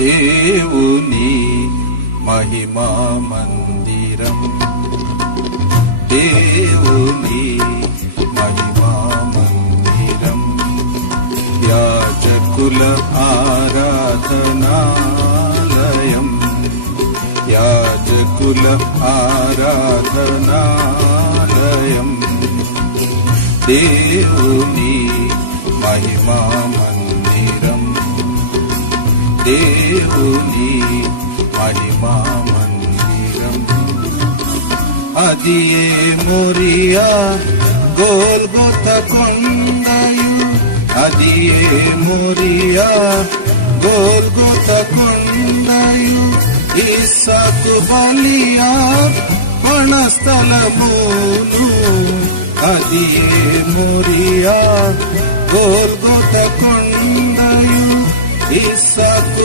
దేవుని మహిమా మందిరం, దేవుని మహిమా మందిరం, యాజకుల ఆరాధనాలయం, యాజకుల ఆరాధనాలయం, దేవుని మహిమా మందిరం, దేవుని మహిమా మందిరం. అదియే మోరియా గోల్గొత కొండయు, అదియే మోరియా గోల్గొత కొండయు, ఇస్సాకు బలియా వనస్థలమును, అదియే మోరియా గోల్గొత కొండయు, ఇస్సాకు